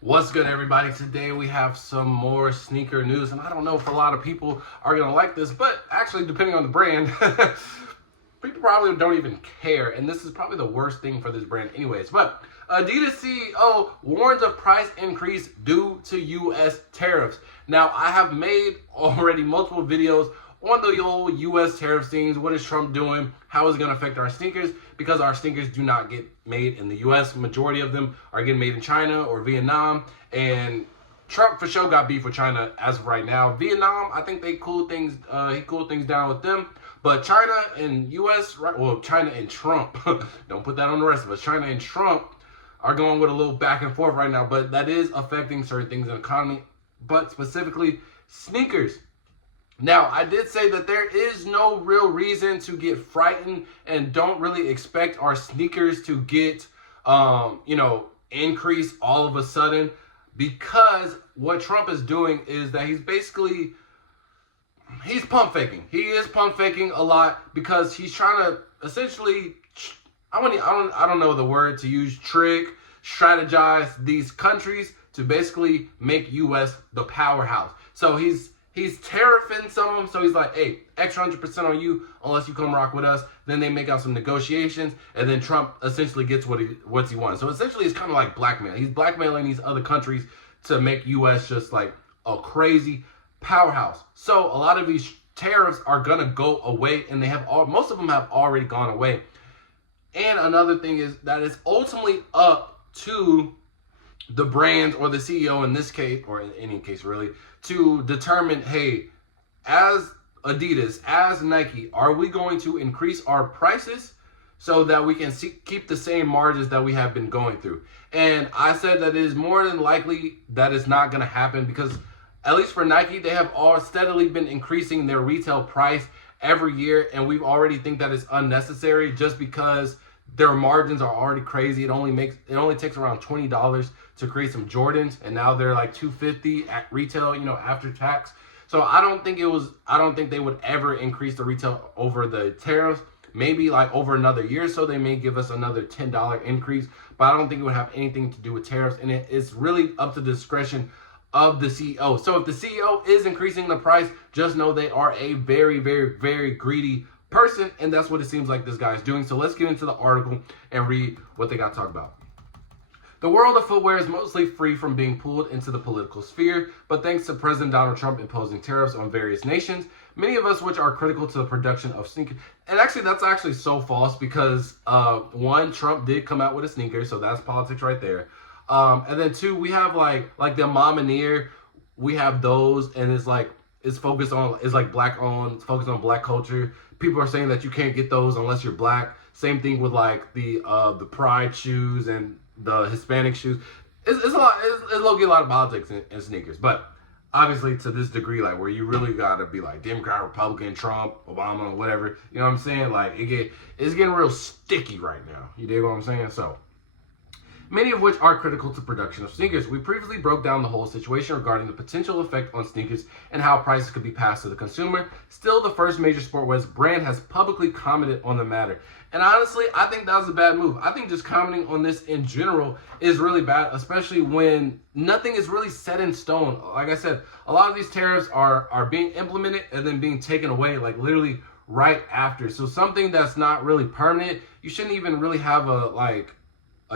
What's good, everybody? Today we have some more sneaker news, and I don't know if a lot of people are going to like this, but actually, depending on the brand, people probably don't even care, and this is probably the worst thing for this brand anyways. But Adidas CEO warns of price increase due to U.S. tariffs. Now, I have made already multiple videos on the whole U.S. tariff things. What is Trump doing? How is it going to affect our sneakers? Because our sneakers do not get made in the U.S. Majority of them are getting made in China or Vietnam. And Trump for sure got beef with China as of right now. Vietnam, I think they cooled things. He cooled things down with them. But China and U.S. Well, China and Trump. Don't put that on the rest of us. China and Trump are going with a little back and forth right now. But that is affecting certain things in the economy. But specifically sneakers. Now, I did say that there is no real reason to get frightened and don't really expect our sneakers to get, increase all of a sudden, because what Trump is doing is that he's pump faking. He is pump faking a lot because he's trying to essentially, I don't know the word to use, strategize these countries to basically make U.S. the powerhouse. So he's tariffing some of them, so he's like, hey, extra 100% on you unless you come rock with us. Then they make out some negotiations, and then Trump essentially gets what he wants. So essentially, it's kind of like blackmail. He's blackmailing these other countries to make U.S. just like a crazy powerhouse. So a lot of these tariffs are gonna go away, and most of them have already gone away. And another thing is that it's ultimately up to the brand or the CEO in this case, or in any case really, to determine, hey, as Adidas, as Nike, are we going to increase our prices so that we can keep the same margins that we have been going through? And I said that it is more than likely that it's not going to happen because, at least for Nike, they have all steadily been increasing their retail price every year, and we already think that it's unnecessary just because their margins are already crazy. It only takes around $20 to create some Jordans, and now they're like $250 at retail, after tax. So I don't think they would ever increase the retail over the tariffs. Maybe like over another year or so, they may give us another $10 increase, but I don't think it would have anything to do with tariffs, and it's really up to the discretion of the CEO. So if the CEO is increasing the price, just know they are a very, very, very greedy person, and that's what it seems like this guy is doing. So let's get into the article and read what they got to talk about. The world of footwear is mostly free from being pulled into the political sphere, but thanks to President Donald Trump imposing tariffs on various nations, many of us which are critical to the production of sneakers. And actually, that's actually so false because one, Trump did come out with a sneaker, so that's politics right there. And then two, we have like the Mamaneer, we have those, and it's like black owned, it's focused on black culture. People are saying that you can't get those unless you're black. Same thing with like the Pride shoes and the Hispanic shoes. It's a lot of politics in sneakers, but obviously to this degree, like where you really gotta be like Democrat, Republican, Trump, Obama, whatever. You know what I'm saying? Like it's getting real sticky right now. You dig what I'm saying? So, many of which are critical to production of sneakers. We previously broke down the whole situation regarding the potential effect on sneakers and how prices could be passed to the consumer. Still, the first major sportswear brand has publicly commented on the matter. And honestly, I think that was a bad move. I think just commenting on this in general is really bad, especially when nothing is really set in stone. Like I said, a lot of these tariffs are being implemented and then being taken away, like literally right after. So something that's not really permanent, you shouldn't even really have a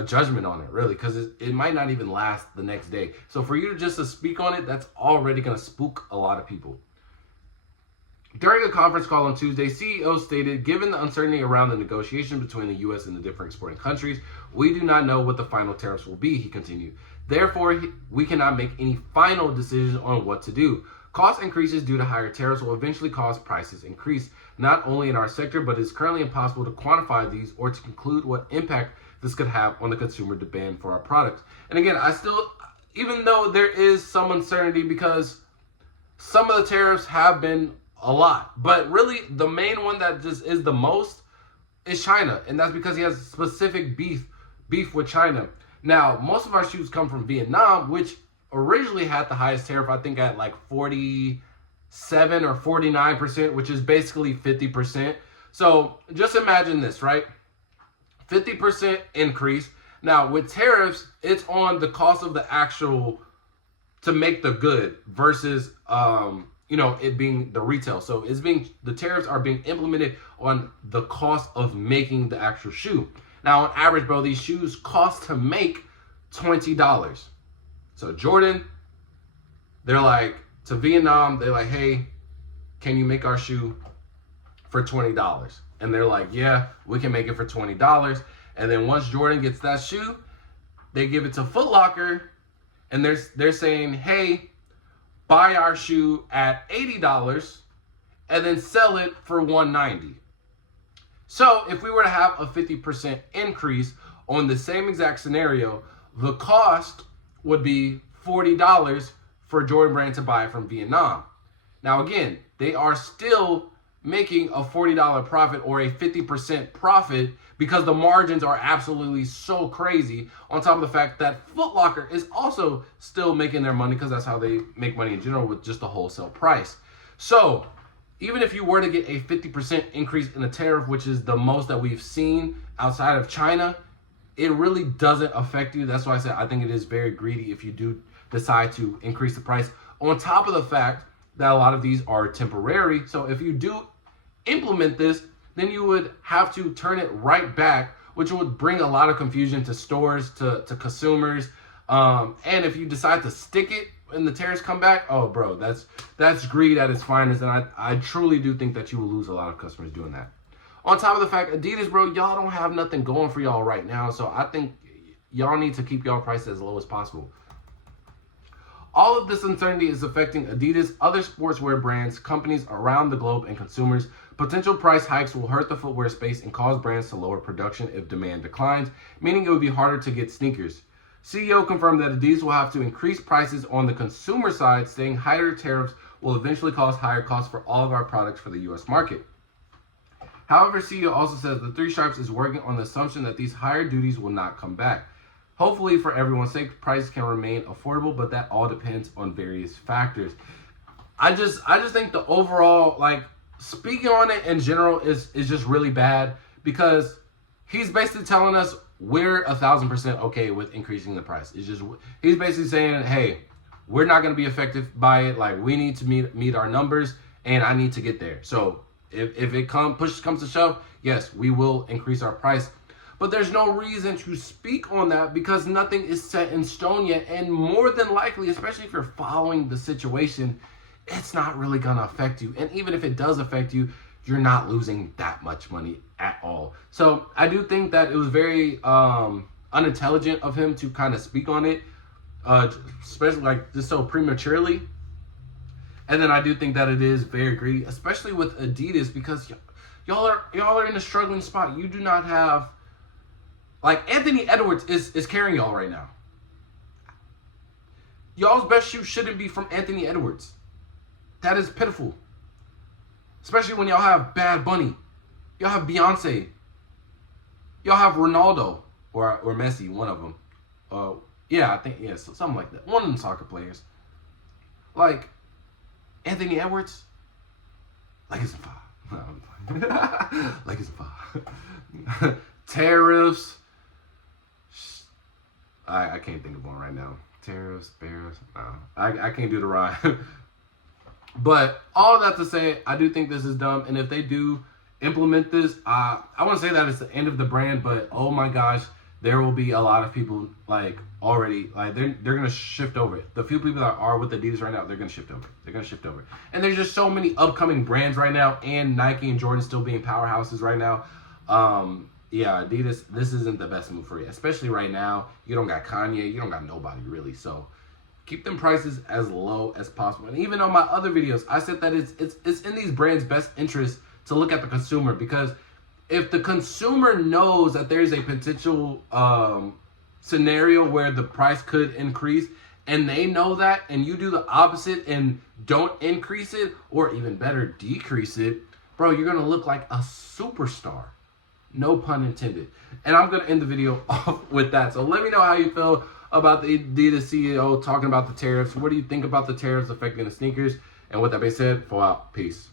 judgment on it, really, because it might not even last the next day. So for you to speak on it, that's already going to spook a lot of people. During a conference call on Tuesday, CEO stated, given the uncertainty around the negotiation between the U.S. and the different exporting countries, we do not know what the final tariffs will be, he continued. Therefore, we cannot make any final decisions on what to do. Cost increases due to higher tariffs will eventually cause prices increase, not only in our sector, but it is currently impossible to quantify these or to conclude what impact this could have on the consumer demand for our products. And again, even though there is some uncertainty because some of the tariffs have been a lot, but really the main one that just is the most is China, and that's because he has specific beef with China. Now, most of our shoes come from Vietnam, which originally had the highest tariff, I think at like 47 or 49%, which is basically 50%. So just imagine this, right? 50% increase. Now, with tariffs, it's on the cost of the actual, to make the good versus, it being the retail. So the tariffs are being implemented on the cost of making the actual shoe. Now, on average, bro, these shoes cost to make $20. So Jordan, they're like, to Vietnam, they're like, hey, can you make our shoe for $20? And they're like, yeah, we can make it for $20. And then once Jordan gets that shoe, they give it to Foot Locker, and they're saying, hey, buy our shoe at $80 and then sell it for $190. So if we were to have a 50% increase on the same exact scenario, the cost would be $40 for Jordan Brand to buy from Vietnam. Now again, they are still making a $40 profit or a 50% profit because the margins are absolutely so crazy, on top of the fact that Foot Locker is also still making their money because that's how they make money in general, with just the wholesale price. So even if you were to get a 50% increase in the tariff, which is the most that we've seen outside of China, it really doesn't affect you. That's why I said I think it is very greedy if you do decide to increase the price, on top of the fact that a lot of these are temporary. So if you do implement this, then you would have to turn it right back, which would bring a lot of confusion to stores, to consumers. And if you decide to stick it and the tariffs come back, oh, bro, that's greed at its finest. And I truly do think that you will lose a lot of customers doing that. On top of the fact, Adidas, bro, y'all don't have nothing going for y'all right now. So I think y'all need to keep y'all prices as low as possible. All of this uncertainty is affecting Adidas, other sportswear brands, companies around the globe, and consumers. Potential price hikes will hurt the footwear space and cause brands to lower production if demand declines, meaning it would be harder to get sneakers. CEO confirmed that Adidas will have to increase prices on the consumer side, saying higher tariffs will eventually cause higher costs for all of our products for the U.S. market. However, CEO also says the Three Stripes is working on the assumption that these higher duties will not come back. Hopefully, for everyone's sake, prices can remain affordable, but that all depends on various factors. I just think the overall, speaking on it in general is just really bad, because he's basically telling us we're 1,000% okay with increasing the price. He's basically saying, hey, we're not going to be affected by it. We need to meet our numbers, and I need to get there. So if it push comes to shove, yes, we will increase our price. But there's no reason to speak on that because nothing is set in stone yet. And more than likely, especially if you're following the situation, it's not really going to affect you. And even if it does affect you, you're not losing that much money at all. So I do think that it was very unintelligent of him to kind of speak on it, especially just so prematurely. And then I do think that it is very greedy, especially with Adidas, because y'all are in a struggling spot. You do not have... Anthony Edwards is carrying y'all right now. Y'all's best shoe shouldn't be from Anthony Edwards. That is pitiful. Especially when y'all have Bad Bunny. Y'all have Beyonce. Y'all have Ronaldo. Or Messi, one of them. I think, something like that. One of them soccer players. Anthony Edwards? It's a five. It's a five. Tariffs. I can't think of one right now. Tariffs, bears. No, I can't do the rhyme. But all that to say, I do think this is dumb. And if they do implement this, I want to say that it's the end of the brand. But oh my gosh, there will be a lot of people already they're gonna shift over it. The few people that are with Adidas right now, they're gonna shift over. And there's just so many upcoming brands right now, and Nike and Jordan still being powerhouses right now. Adidas, this isn't the best move for you, especially right now. You don't got Kanye, you don't got nobody really. So keep them prices as low as possible. And even on my other videos, I said that it's in these brands' best interest to look at the consumer, because if the consumer knows that there's a potential scenario where the price could increase, and they know that, and you do the opposite and don't increase it, or even better, decrease it, bro, you're gonna look like a superstar. No pun intended. And I'm going to end the video off with that. So let me know how you feel about the Adidas CEO talking about the tariffs. What do you think about the tariffs affecting the sneakers? And with that being said, fall out. Peace.